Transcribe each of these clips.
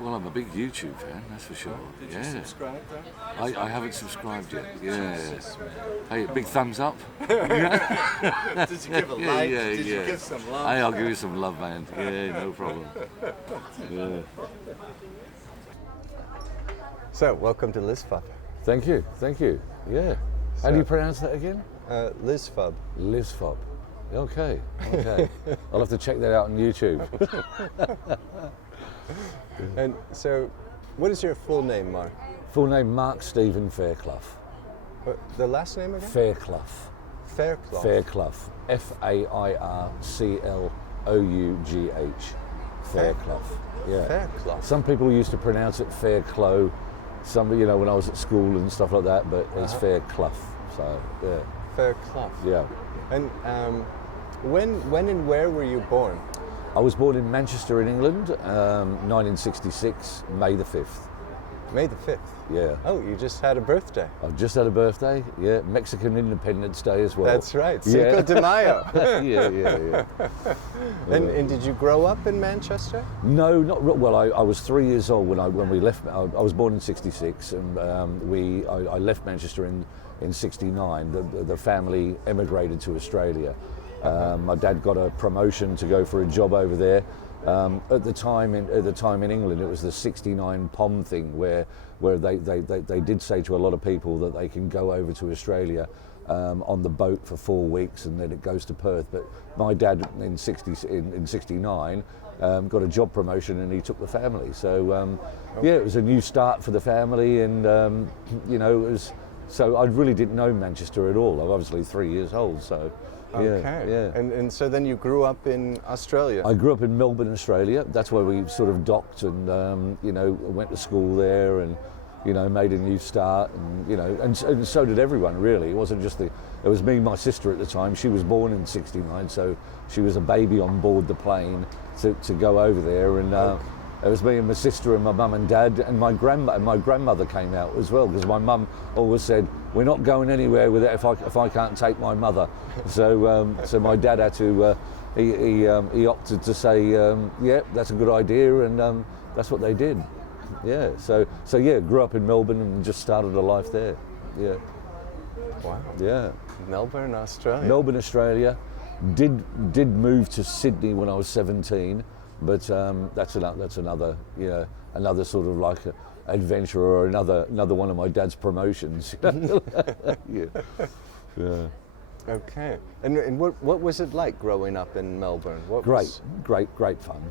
Well, I'm a big YouTube fan, that's for sure. Did you subscribe though? I haven't subscribed yet. Yeah. Hey, big thumbs up. Did you give a like? Did you give some love? Hey, I'll give you some love, man. Yeah, no problem. Yeah. So, welcome to LisFUB. Thank you. Yeah. How do you pronounce that again? LisFUB. LisFUB. Okay. I'll have to check that out on YouTube. And so, what is your full name, Mark? Full name Mark Stephen Fairclough. The last name again? Fairclough. Fairclough. Fairclough. Faircloughh. Fairclough. Yeah. Fairclough. Some people used to pronounce it Fairclough. Some, when I was at school and stuff like that, but it's Fairclough. So, yeah. Fairclough. Yeah. And when and where were you born? I was born in Manchester in England, 1966, May the 5th. May the 5th? Yeah. Oh, you just had a birthday. I've just had a birthday, yeah. Mexican Independence Day as well. That's right, Cinco de Mayo. Yeah. And did you grow up in Manchester? No, not well. I was 3 years old when we left. I was born in '66, and I left Manchester in '69. The family emigrated to Australia. My dad got a promotion to go for a job over there. At the time in England, it was the '69 POM thing, where they did say to a lot of people that they can go over to Australia on the boat for 4 weeks and then it goes to Perth. But my dad in '69 got a job promotion and he took the family. So it was a new start for the family, and it was. So I really didn't know Manchester at all. I'm obviously 3 years old, so. Okay. Yeah. And so then you grew up in Australia? I grew up in Melbourne, Australia. That's where we sort of docked and, went to school there and, made a new start. And, and so did everyone, really. It wasn't just it was me and my sister at the time. She was born in '69, so she was a baby on board the plane to go over there. And it was me and my sister and my mum and dad, and my grandmother came out as well, because my mum always said, we're not going anywhere with it if I can't take my mother. So my dad had to, he opted to say, yeah, that's a good idea, and that's what they did. Yeah, so grew up in Melbourne and just started a life there. Yeah. Wow. Yeah. Melbourne, Australia. Melbourne, Australia. Did move to Sydney when I was 17. But that's another sort of like adventure, or another one of my dad's promotions. Yeah. Okay. And what was it like growing up in Melbourne? Great fun.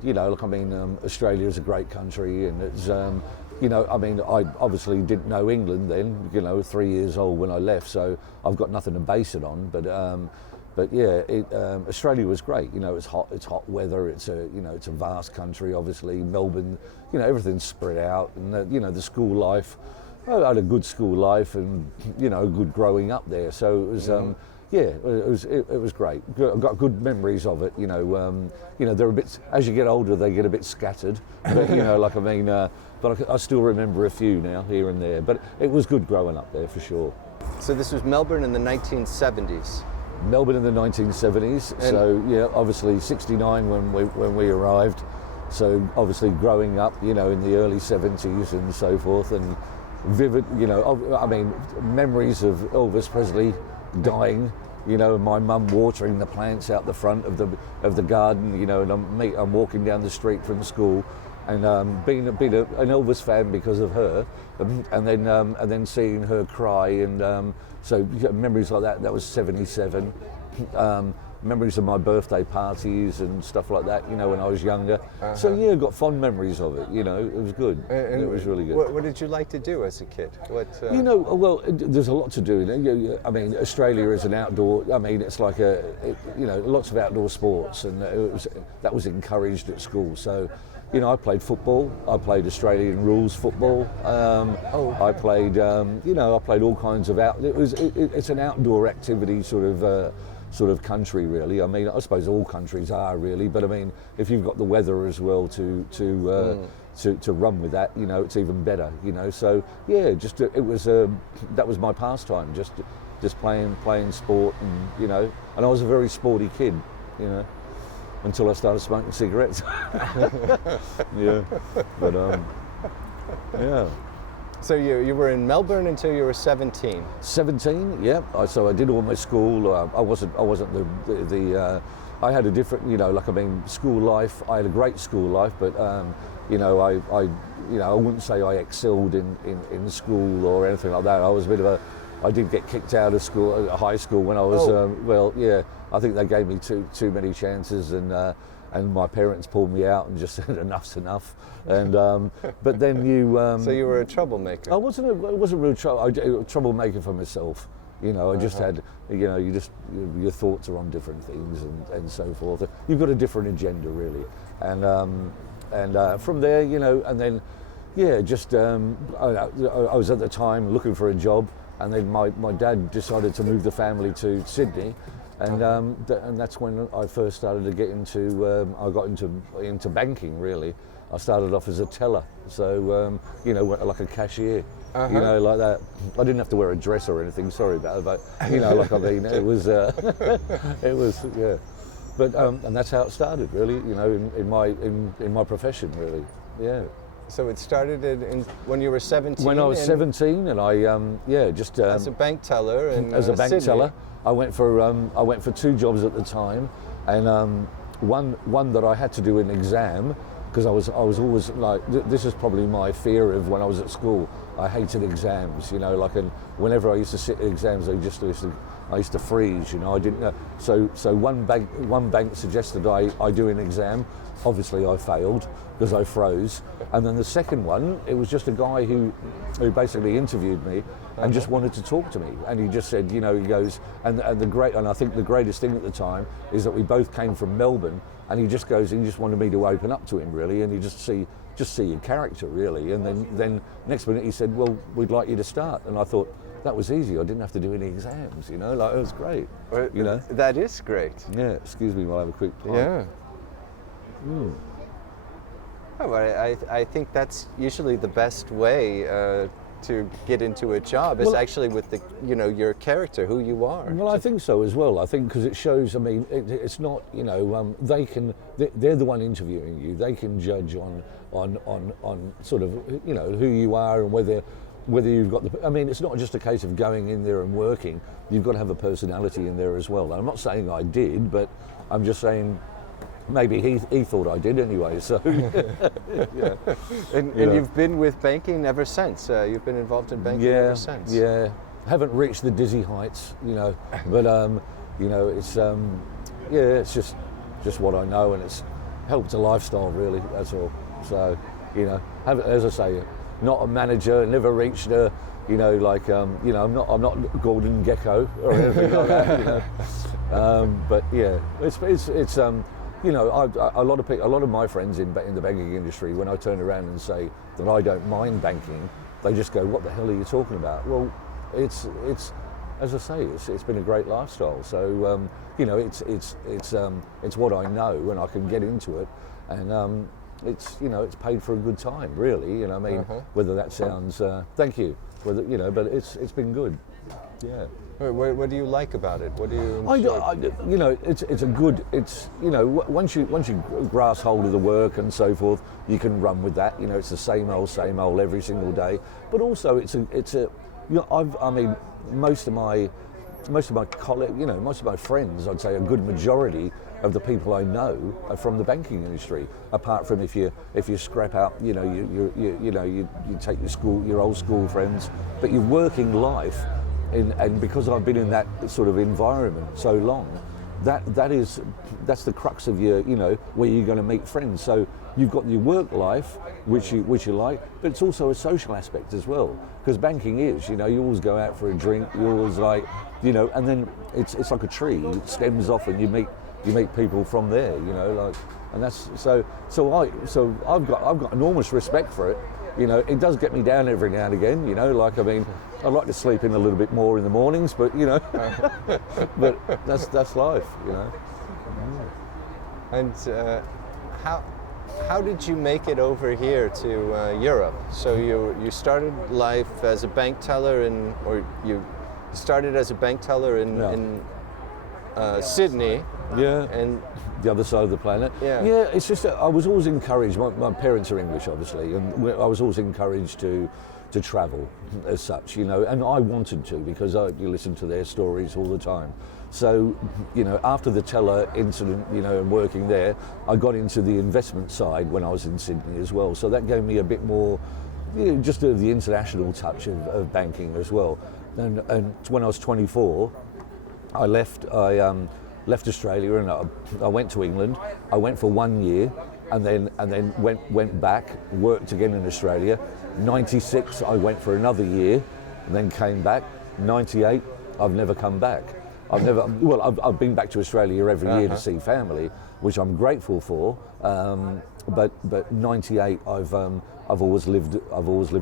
Australia is a great country, and it's I obviously didn't know England then. 3 years old when I left, so I've got nothing to base it on. But yeah, Australia was great. It's hot weather. It's a vast country. Obviously, Melbourne. Everything's spread out, and the school life. I had a good school life, and good growing up there. So it was. It was great. I've got good memories of it. They're a bit. As you get older, they get a bit scattered. But but I still remember a few now, here and there. But it was good growing up there for sure. So this was Melbourne in the 1970s. Melbourne in the 1970s, so yeah, obviously '69 when we arrived, so obviously growing up, in the early '70s and so forth, and vivid, memories of Elvis Presley dying, and my mum watering the plants out the front of the garden, and I'm walking down the street from school, and being an Elvis fan because of her, and then seeing her cry, and so memories like that. That was '77. Memories of my birthday parties and stuff like that, when I was younger. So yeah, got fond memories of it. It was good. And it was really good. What did you like to do as a kid? Well, there's a lot to do. Australia is an outdoor. It's like lots of outdoor sports, and that was encouraged at school. So. I played football. I played Australian rules football. I played, I played all kinds of it's an outdoor activity sort of country, really. I suppose all countries are really, but if you've got the weather as well to run with that, it's even better. So yeah, that was my pastime, just playing sport, and and I was a very sporty kid. until I started smoking cigarettes. Yeah, but yeah. So you were in Melbourne until you were 17. 17, yeah. So I did all my school. I wasn't the I had a different, school life. I had a great school life, but I wouldn't say I excelled in school or anything like that. I was a bit of I did get kicked out of school, high school when I was, I think they gave me too many chances, and my parents pulled me out and just said enough's enough. And but then you. So you were a troublemaker. I wasn't real troublemaker for myself. I just had, your thoughts are on different things and so forth. You've got a different agenda really, and from there, and then, I was at the time looking for a job, and then my dad decided to move the family to Sydney, and that's when I first started to get into, I got into banking really. I started off as a teller, so like a cashier, like that. I didn't have to wear a dress or anything. Sorry about it, but it was, yeah. But and that's how it started, really. In my profession, really, yeah. So it started when you were 17. When I was 17, and I just as a bank teller as a bank Sydney. teller, I went for 2 jobs at the time, and one that I had to do an exam. Because I was always like, this is probably my fear of when I was at school. I hated exams, and whenever I used to sit exams, I used to freeze, I didn't know. So one bank suggested I do an exam. Obviously I failed because I froze. And then the second one, it was just a guy who basically interviewed me and just wanted to talk to me. And he just said, he goes, and I think the greatest thing at the time is that we both came from Melbourne. And he just wanted me to open up to him really, and he just see your character really. And then next minute he said, well, we'd like you to start. And I thought that was easy. I didn't have to do any exams, it was great. That is great. Yeah, excuse me while I have a quick pint. Yeah. Mm. Oh, well, I think that's usually the best way to get into a job is actually with the your character, who you are. Well, I think so as well. I think because it shows. I mean, it's not they're the one interviewing you. They can judge on sort of who you are and whether you've got the. I mean, it's not just a case of going in there and working. You've got to have a personality in there as well. And I'm not saying I did, but I'm just saying. Maybe he thought I did anyway, so yeah. And you've been with banking ever since. You've been involved in banking ever since. Yeah, haven't reached the dizzy heights, but it's it's just what I know, and it's helped a lifestyle really. That's all. So as I say, not a manager, never reached a, I'm not Gordon Gecko or anything like that. But yeah, it's. A lot of my friends in the banking industry, when I turn around and say that I don't mind banking, they just go, "What the hell are you talking about?" Well, it's as I say, it's been a great lifestyle. So it's what I know, and I can get into it, and it's paid for a good time, really. Whether that sounds thank you, but it's been good. Yeah. What do you like about it? What do you enjoy? Once you grasp hold of the work and so forth, you can run with that. It's the same old every single day. But also, most of my colleagues, most of my friends, I'd say a good majority of the people I know are from the banking industry. Apart from if you scrap out, you take your old school friends, but your working life. And because I've been in that sort of environment so long, that's the crux of your, where you're going to meet friends. So you've got your work life, which you like, but it's also a social aspect as well. Because banking is, you always go out for a drink, you always and then it's like a tree. It stems off, and you meet people from there, and that's so I've got enormous respect for it. It does get me down every now and again, I'd like to sleep in a little bit more in the mornings, but but that's life, And how did you make it over here to Europe? So you started life as a bank teller you started as a bank teller in Sydney. Yeah. And the other side of the planet. Yeah. It's just that I was always encouraged. My parents are English, obviously, and I was always encouraged to travel as such, you know, and I wanted to because you listen to their stories all the time. So, you know, after the Teller incident, you know, and working there, I got into the investment side when I was in Sydney as well. So that gave me a bit more, you know, just the international touch of banking as well. And when I was 24, I left Australia and I went to England. I went for 1 year and then went back, worked again in Australia. 96, I went for another year and then came back. 98, I've never come back. I've been back to Australia every year to see family, which I'm grateful for. But 98, I've always lived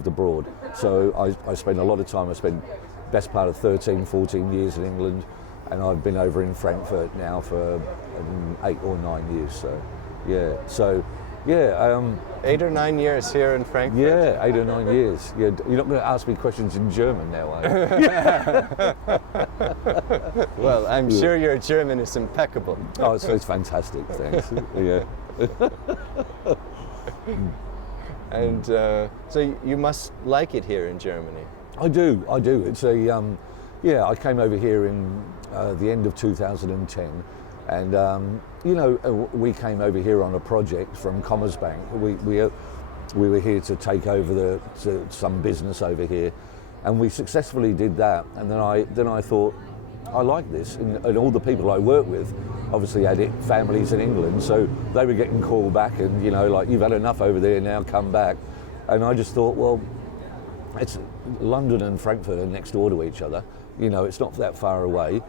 abroad. So I spent a lot of time. I spent best part of 13, 14 years in England, and I've been over in Frankfurt now for 8 or 9 years. So, yeah. So, yeah. 8 or 9 years here in Frankfurt. Yeah, 8 or 9 years. Yeah, you're not going to ask me questions in German now, are you? Well, I'm sure your German is impeccable. Oh, it's fantastic. Thanks. Yeah. And so you must like it here in Germany. I do. It's I came over here in the end of 2010, and you know, we came over here on a project from Commerzbank. We were here to take over some business over here, and we successfully did that. And then I thought, I like this, and all the people I work with obviously had families in England, so they were getting called back, and you know, like, you've had enough over there now, come back. And I just thought, well, it's London and Frankfurt are next door to each other. You know, it's not that far away.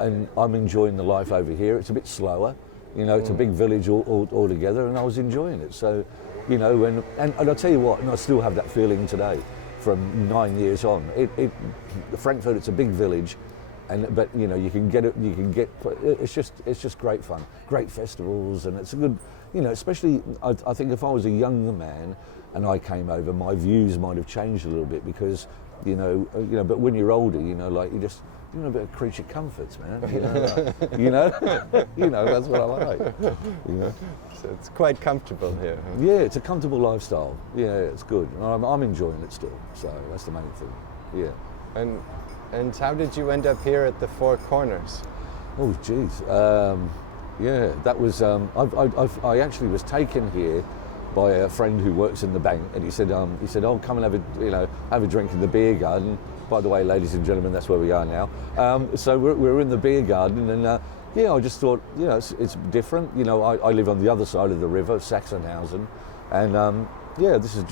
And I'm enjoying the life over here. It's a bit slower. You know, it's a big village all together, and I was enjoying it. So, you know, and I'll tell you what, and I still have that feeling today, from 9 years on. Frankfurt, it's a big village, but you know, you can get it. It's just great fun, great festivals, and it's a good. You know, especially I think if I was a younger man and I came over, my views might have changed a little bit because, you know. But when you're older, you know, like you want a bit of creature comforts, man. You know, that's what I like. You know? So it's quite comfortable here. Huh? Yeah, it's a comfortable lifestyle. Yeah, it's good. I'm enjoying it still. So that's the main thing. Yeah. And how did you end up here at the Four Corners? Oh, geez. Yeah, that was. I actually was taken here by a friend who works in the bank, and he said, "Oh, come and have a drink in the beer garden." By the way, ladies and gentlemen, that's where we are now. So we're in the beer garden, and I just thought, you know, it's different. You know, I live on the other side of the river, Sachsenhausen, and this is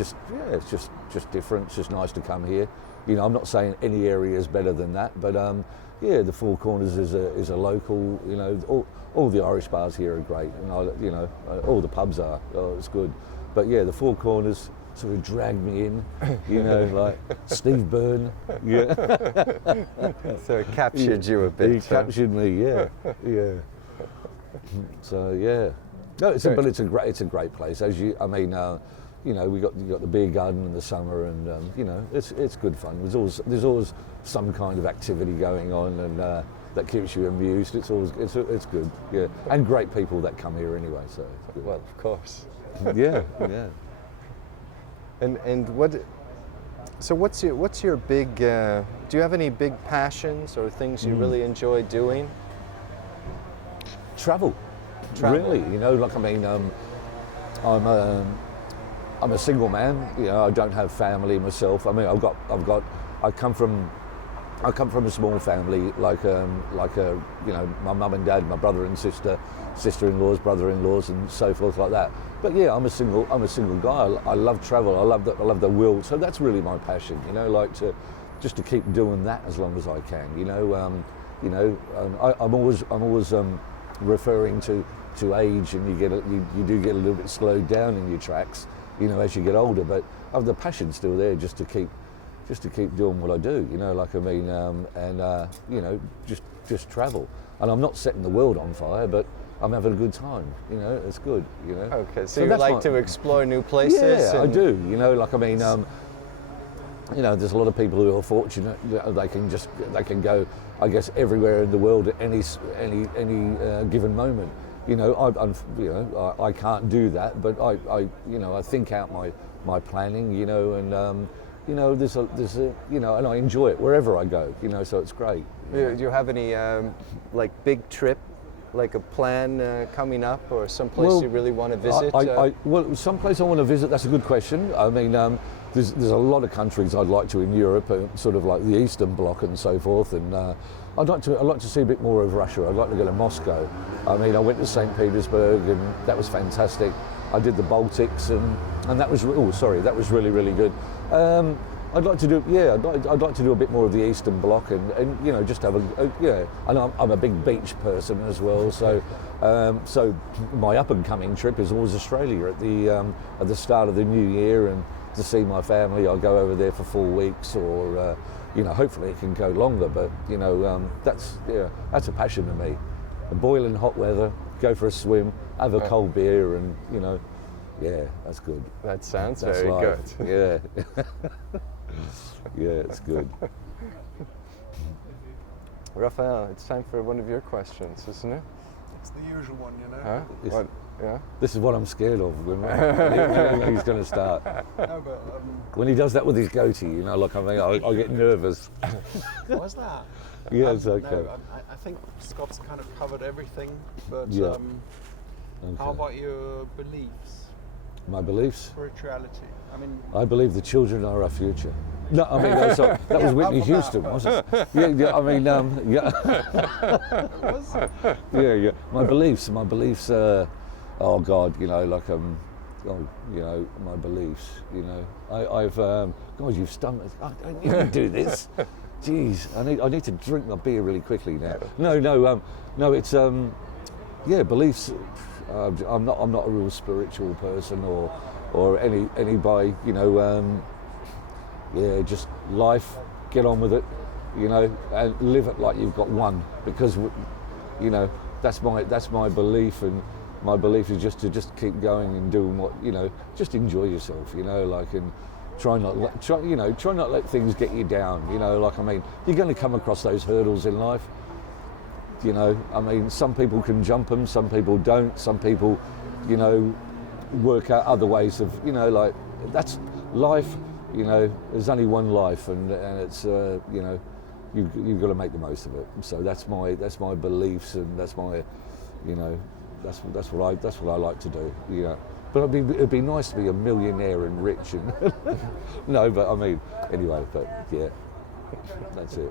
it's just different. It's just nice to come here. You know, I'm not saying any area is better than that, but the Four Corners is a local. You know, all the Irish bars here are great, and all the pubs are. Oh, it's good. But yeah, the Four Corners sort of dragged me in, you know, like Steve Byrne. Yeah. So it captured you a bit. He captured me, yeah. So yeah. No, it's a great place. You know, we got the beer garden in the summer, and you know, it's good fun. There's always some kind of activity going on, and that keeps you amused. It's good, yeah. And great people that come here anyway. So it's good. Well, of course. Yeah. And what's your big? Do you have any big passions or things you really enjoy doing? Travel. Really, you know, like I'm a single man. You know, I don't have family myself. I mean, I come from a small family, like you know, my mum and dad, my brother and sister-in-laws, brother-in-laws, and so forth like that. But yeah, I'm a single guy. I love travel. I love the will. So that's really my passion. You know, like to keep doing that as long as I can. You know, I'm always referring to age, and you do get a little bit slowed down in your tracks. You know, as you get older, but the passion's still there, just to keep doing what I do. You know, like you know, just travel. And I'm not setting the world on fire, but I'm having a good time. You know, it's good. You know. Okay, so you like to explore new places. Yeah, I do. You know, like you know, there's a lot of people who are fortunate. They can go, I guess, everywhere in the world at any given moment. You know, I can't do that, but I think out my planning. You know, and you know, there's a you know, and I enjoy it wherever I go. You know, so it's great. Do you have any like big trip, like a plan coming up, or someplace you really want to visit? Well, someplace I want to visit. That's a good question. I mean, there's a lot of countries I'd like to in Europe, sort of like the Eastern Bloc and so forth. And I'd like to see a bit more of Russia. I'd like to go to Moscow. I mean, I went to St. Petersburg, and that was fantastic. I did the Baltics, and that was that was really, really good. I'd like to do I'd like to do a bit more of the Eastern Bloc, and you know, just have and I'm a big beach person as well, so so my up and coming trip is always Australia at the start of the new year, and to see my family. I'll go over there for 4 weeks, or you know, hopefully it can go longer, but you know, that's a passion to me. The boiling hot weather, go for a swim, have a cold beer, and you know, yeah, that's good. That sounds That's very life. good. Yeah. Yeah, it's good. Raphael, it's time for one of your questions, isn't it? It's the usual one, you know. Huh? It's- What? Yeah. This is what I'm scared of when he's going to start. No, but When he does that with his goatee, you know, like I get nervous. what's that? Yeah, it's okay. No, I think Scott's kind of covered everything, but Yeah. how Okay. about your beliefs, My beliefs? spirituality? I mean, I believe the children are our future. No, I mean, no, sorry, that was Whitney Houston, wasn't it? Yeah, I mean, yeah. Yeah. My beliefs. Oh God, you know, like you know, my beliefs. You know, I've God, you've stung us. I need to do this. Jeez, I need to drink my beer really quickly now. No, it's yeah, beliefs. I'm not a real spiritual person or any by, you know, yeah, just life, get on with it, you know, and live it like you've got one, because you know, that's my belief, and my belief is just to keep going and doing what, you know, just enjoy yourself, you know, like, and try not let things get you down, you know, like, I mean, you're going to come across those hurdles in life, you know, I mean, some people can jump them, some people don't, some people, you know, work out other ways of, you know, like, that's life, you know, there's only one life, and it's, you know, you've got to make the most of it. So that's my beliefs, and that's my, you know, that's what I like to do, you know. But it'd be nice to be a millionaire and rich, and no, but I mean, anyway, but yeah, that's it.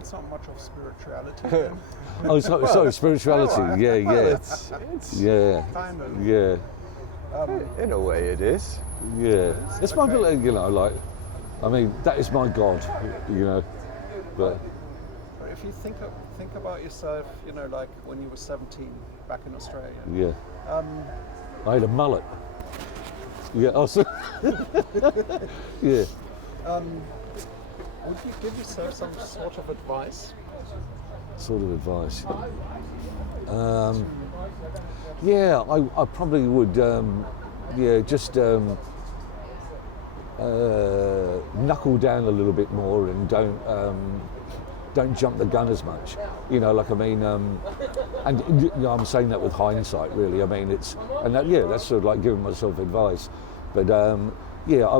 it's not much of spirituality. Then. Oh, sorry, spirituality. Yeah, It's yeah, Kind of. yeah, in a way it is. yeah. It's my belief, you know, like, I mean, that is my God, you know, but But if you think about yourself, you know, like when you were 17 back in Australia. yeah. Um, I had a mullet. Yeah, also. Yeah. would you give yourself some sort of advice? Sort of advice. Yeah, I probably would. Yeah, just knuckle down a little bit more, and don't jump the gun as much. You know, like, I mean, and you know, I'm saying that with hindsight, really. I mean, it's, and that, yeah, that's sort of like giving myself advice. But yeah,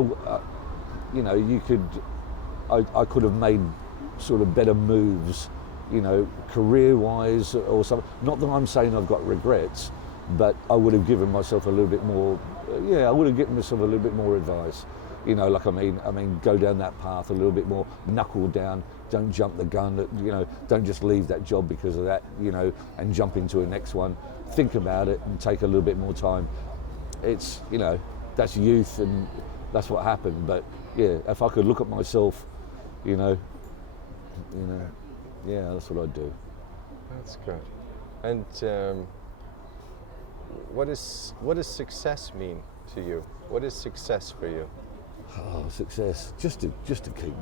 you know, I could have made sort of better moves, you know, career-wise or something. Not that I'm saying I've got regrets, but I would have given myself a little bit more. Yeah, I would have given myself a little bit more advice. You know, like, I mean, go down that path a little bit more, knuckle down, don't jump the gun, you know, don't just leave that job because of that, you know, and jump into a next one. Think about it and take a little bit more time. It's, you know, that's youth, and that's what happened. But yeah, if I could look at myself, you know, yeah, that's what I'd do. That's good. And what does success mean to you? What is success for you? Oh, success! Just to keep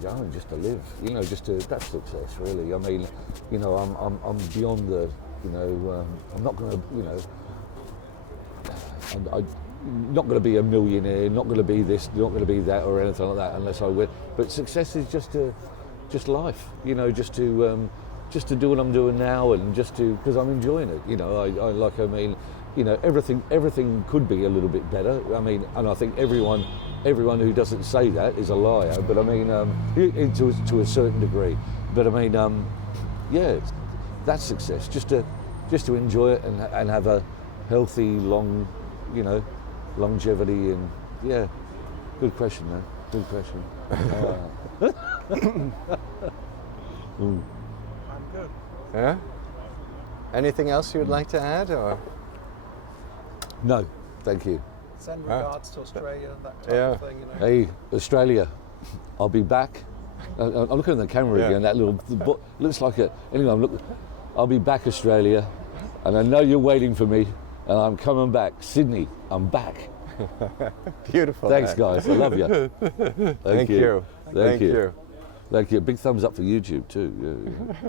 going, just to live. You know, that's success, really. I mean, you know, I'm beyond the, you know, I'm not going to, you know, and not going to be a millionaire, not going to be this, not going to be that, or anything like that, unless I win. But success is just life, you know, just to do what I'm doing now, and just to, because I'm enjoying it, you know. I mean, you know, everything could be a little bit better. I mean, and I think everyone who doesn't say that is a liar. But I mean, to a certain degree. But I mean, yeah, that's success. Just to enjoy it and have a healthy, long, you know, longevity. And yeah, good question, man. Good question. I'm good. Yeah. Anything else you would like to add, or? No, thank you. Send regards to Australia, that type Yeah. of thing, you know. Hey, Australia, I'll be back. I'm looking at the camera again. That little looks like a. Anyway, I'll be back, Australia, and I know you're waiting for me, and I'm coming back. Sydney, I'm back. Beautiful. Thanks, man. guys. I love you. Thank you. Thank you. Thank you. Big thumbs up for YouTube too. Yeah.